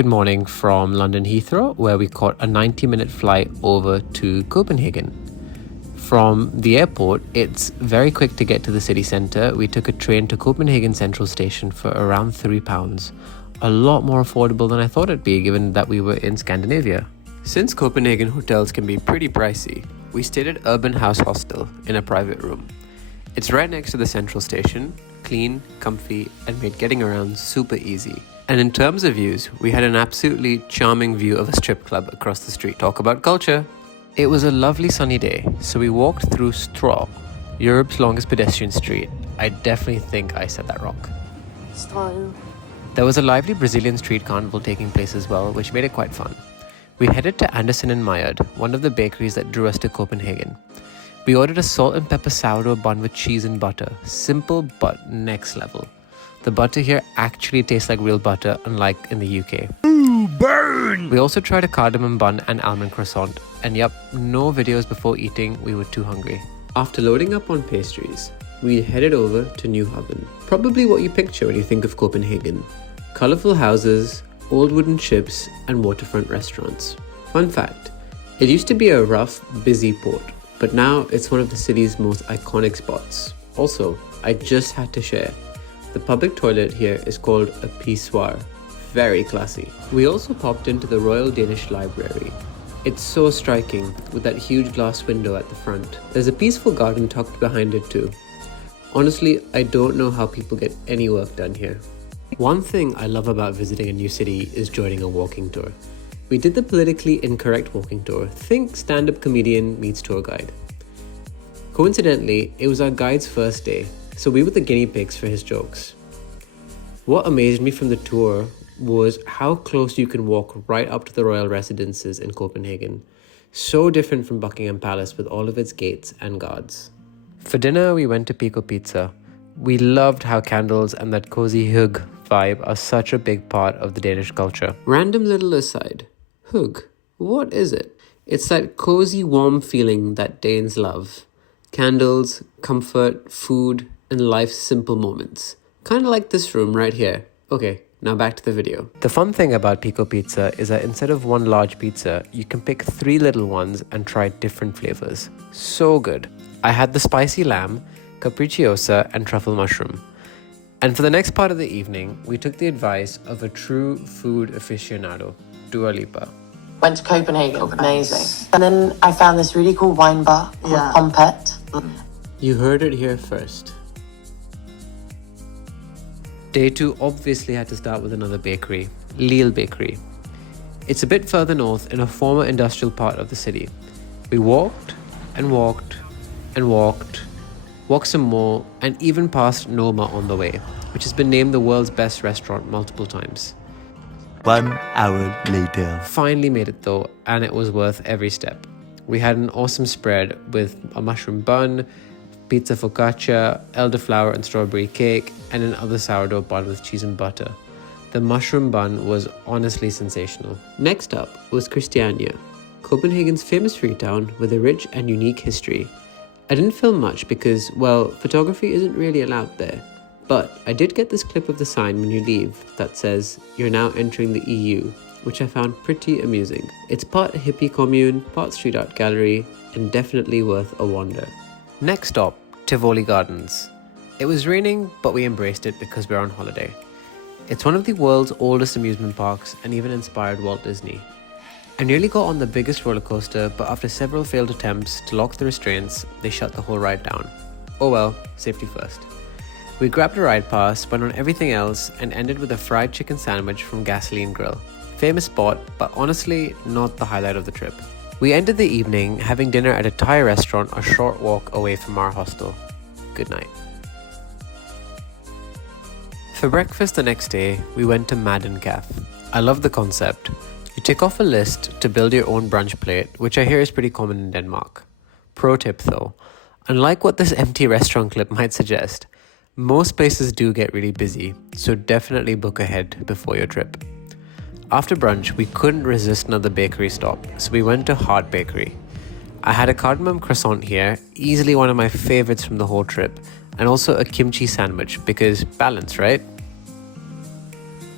Good morning from London Heathrow, where we caught a 90-minute flight over to Copenhagen. From the airport, it's very quick to get to the city centre. We took a train to Copenhagen Central Station for around £3. A lot more affordable than I thought it'd be, given that we were in Scandinavia. Since Copenhagen hotels can be pretty pricey, we stayed at Urban House Hostel in a private room. It's right next to the central station, clean, comfy, and made getting around super easy. And in terms of views, we had an absolutely charming view of a strip club across the street. Talk about culture! It was a lovely sunny day, so we walked through Strøget, Europe's longest pedestrian street. I definitely think I said that wrong. Strøget. There was a lively Brazilian street carnival taking place as well, which made it quite fun. We headed to Andersen Maillard, one of the bakeries that drew us to Copenhagen. We ordered a salt and pepper sourdough bun with cheese and butter. Simple but next level. The butter here actually tastes like real butter, unlike in the UK. Ooh, burn! We also tried a cardamom bun and almond croissant. And yup, no videos before eating, we were too hungry. After loading up on pastries, we headed over to Nyhavn. Probably what you picture when you think of Copenhagen. Colourful houses, old wooden ships, and waterfront restaurants. Fun fact, it used to be a rough, busy port, but now it's one of the city's most iconic spots. Also, I just had to share, the public toilet here is called a pissoir. Very classy. We also popped into the Royal Danish Library. It's so striking with that huge glass window at the front. There's a peaceful garden tucked behind it too. Honestly, I don't know how people get any work done here. One thing I love about visiting a new city is joining a walking tour. We did the politically incorrect walking tour. Think stand-up comedian meets tour guide. Coincidentally, it was our guide's first day, so we were the guinea pigs for his jokes. What amazed me from the tour was how close you can walk right up to the royal residences in Copenhagen. So different from Buckingham Palace with all of its gates and guards. For dinner, we went to Pico Pizza. We loved how candles and that cozy HYGGE vibe are such a big part of the Danish culture. Random little aside, HYGGE, what is it? It's that cozy, warm feeling that Danes love. Candles, comfort, food, and life's simple moments. Kind of like this room right here. Okay, now back to the video. The fun thing about Pico Pizza is that instead of one large pizza, you can pick 3 little ones and try different flavors. So good. I had the spicy lamb, capricciosa, and truffle mushroom. And for the next part of the evening, we took the advice of a true food aficionado, Dua Lipa. Went to Copenhagen. Amazing. And then I found this really cool wine bar called Pompette. You heard it here first. Day 2 obviously had to start with another bakery, Lille Bakery. It's a bit further north in a former industrial part of the city. We walked and walked and walked some more, and even passed Noma on the way, which has been named the world's best restaurant multiple times. 1 hour later. Finally made it though, and it was worth every step. We had an awesome spread with a mushroom bun, pizza focaccia, elderflower and strawberry cake, and another sourdough bun with cheese and butter. The mushroom bun was honestly sensational. Next up was Christiania, Copenhagen's famous free town with a rich and unique history. I didn't film much because, well, photography isn't really allowed there. But I did get this clip of the sign when you leave that says, "You're now entering the EU," which I found pretty amusing. It's part hippie commune, part street art gallery, and definitely worth a wander. Next stop, Tivoli Gardens. It was raining, but we embraced it because we're on holiday. It's one of the world's oldest amusement parks and even inspired Walt Disney. I nearly got on the biggest roller coaster, but after several failed attempts to lock the restraints, they shut the whole ride down. Oh well, safety first. We grabbed a ride pass, went on everything else, and ended with a fried chicken sandwich from Gasoline Grill. Famous spot, but honestly, not the highlight of the trip. We ended the evening having dinner at a Thai restaurant a short walk away from our hostel. Good night. For breakfast the next day, we went to Madden Kaffe. I love the concept. You tick off a list to build your own brunch plate, which I hear is pretty common in Denmark. Pro tip though, unlike what this empty restaurant clip might suggest, most places do get really busy, so definitely book ahead before your trip. After brunch, we couldn't resist another bakery stop, so we went to Hart Bageri. I had a cardamom croissant here, easily one of my favorites from the whole trip, and also a kimchi sandwich because balance, right?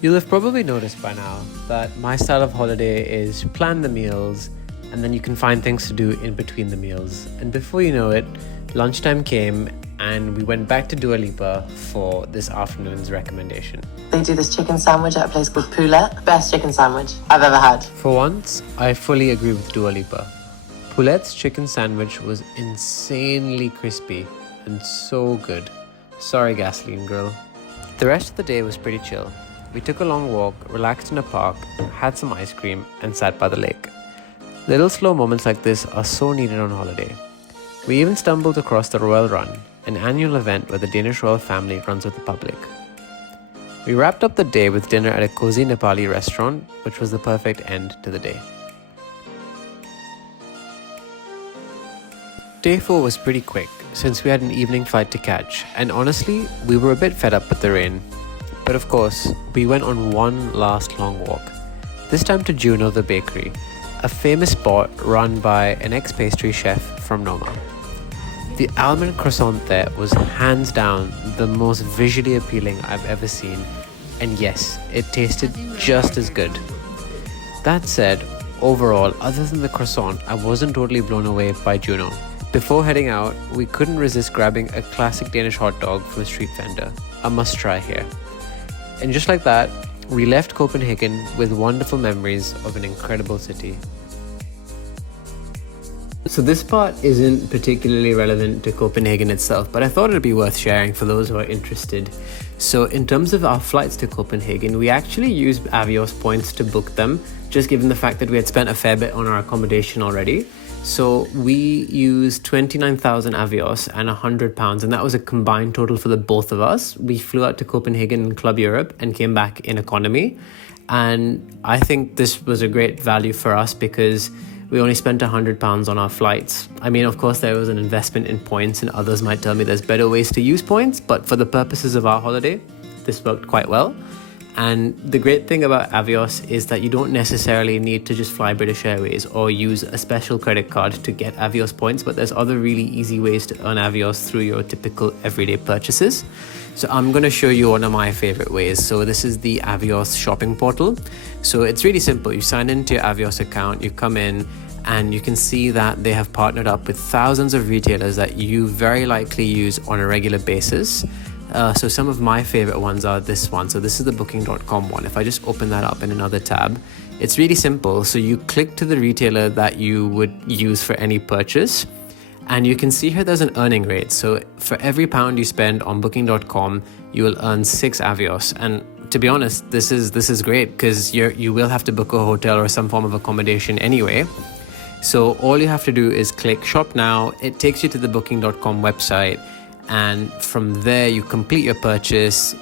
You'll have probably noticed by now that my style of holiday is plan the meals and then you can find things to do in between the meals. And before you know it, lunchtime came and we went back to Dua Lipa for this afternoon's recommendation. They do this chicken sandwich at a place called Poulette. Best chicken sandwich I've ever had. For once, I fully agree with Dua Lipa. Poulette's chicken sandwich was insanely crispy and so good. Sorry, Gasoline Girl. The rest of the day was pretty chill. We took a long walk, relaxed in a park, had some ice cream, and sat by the lake. Little slow moments like this are so needed on holiday. We even stumbled across the Royal Run, an annual event where the Danish royal family runs with the public. We wrapped up the day with dinner at a cozy Nepali restaurant, which was the perfect end to the day. Day 4 was pretty quick, since we had an evening flight to catch, and honestly, we were a bit fed up with the rain. But of course, we went on one last long walk, this time to Juno the Bakery, a famous spot run by an ex-pastry chef from Noma. The almond croissant there was hands down the most visually appealing I've ever seen, and yes, it tasted just as good. That said, overall, other than the croissant, I wasn't totally blown away by Juno. Before heading out, we couldn't resist grabbing a classic Danish hot dog from a street vendor, a must try here. And just like that, we left Copenhagen with wonderful memories of an incredible city. So this part isn't particularly relevant to Copenhagen itself, but I thought it'd be worth sharing for those who are interested. So in terms of our flights to Copenhagen, we actually used Avios points to book them, just given the fact that we had spent a fair bit on our accommodation already. So we used 29,000 Avios and £100, and that was a combined total for the both of us. We flew out to Copenhagen and Club Europe and came back in economy. And I think this was a great value for us because we only spent £100 on our flights. I mean, of course, there was an investment in points, and others might tell me there's better ways to use points, but for the purposes of our holiday, this worked quite well. And the great thing about Avios is that you don't necessarily need to just fly British Airways or use a special credit card to get Avios points, but there's other really easy ways to earn Avios through your typical everyday purchases. So I'm going to show you one of my favorite ways. So this is the Avios shopping portal. So it's really simple. You sign into your Avios account, you come in, and you can see that they have partnered up with thousands of retailers that you very likely use on a regular basis. So some of my favorite ones are this one. So this is the booking.com one. If I just open that up in another tab, it's really simple. So you click to the retailer that you would use for any purchase, and you can see here there's an earning rate. So for every £1 you spend on booking.com, you will earn 6 Avios. And to be honest, this is great because you will have to book a hotel or some form of accommodation anyway. So all you have to do is click shop now. It takes you to the booking.com website. And from there you complete your purchase.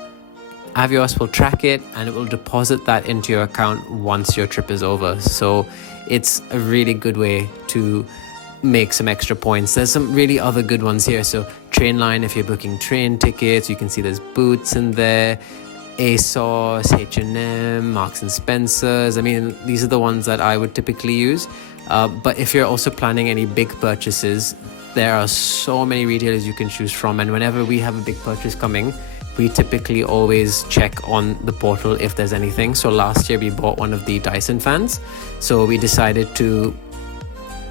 Avios will track it and it will deposit that into your account once your trip is over. So it's a really good way to make some extra points. There's some really other good ones here. So Trainline, if you're booking train tickets, you can see there's Boots in there, ASOS, H&M, Marks and Spencer's. I mean, these are the ones that I would typically use. But if you're also planning any big purchases, there are so many retailers you can choose from, and whenever we have a big purchase coming, we typically always check on the portal if there's anything. So last year we bought one of the Dyson fans, so we decided to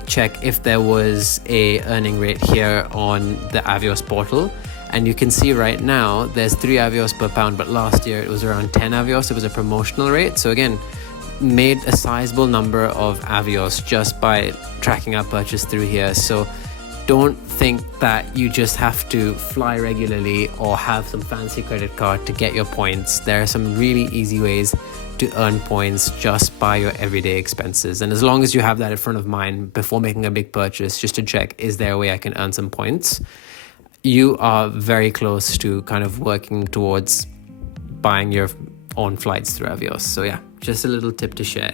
check if there was a earning rate here on the Avios portal, and you can see right now there's 3 Avios per pound, but last year it was around 10 Avios. It was a promotional rate, so again, made a sizable number of Avios just by tracking our purchase through here. So don't think that you just have to fly regularly or have some fancy credit card to get your points. There are some really easy ways to earn points just by your everyday expenses. And as long as you have that in front of mind before making a big purchase, just to check, is there a way I can earn some points? You are very close to kind of working towards buying your own flights through Avios. So yeah, just a little tip to share.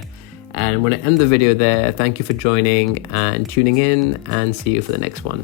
And I'm going to end the video there. Thank you for joining and tuning in, and see you for the next one.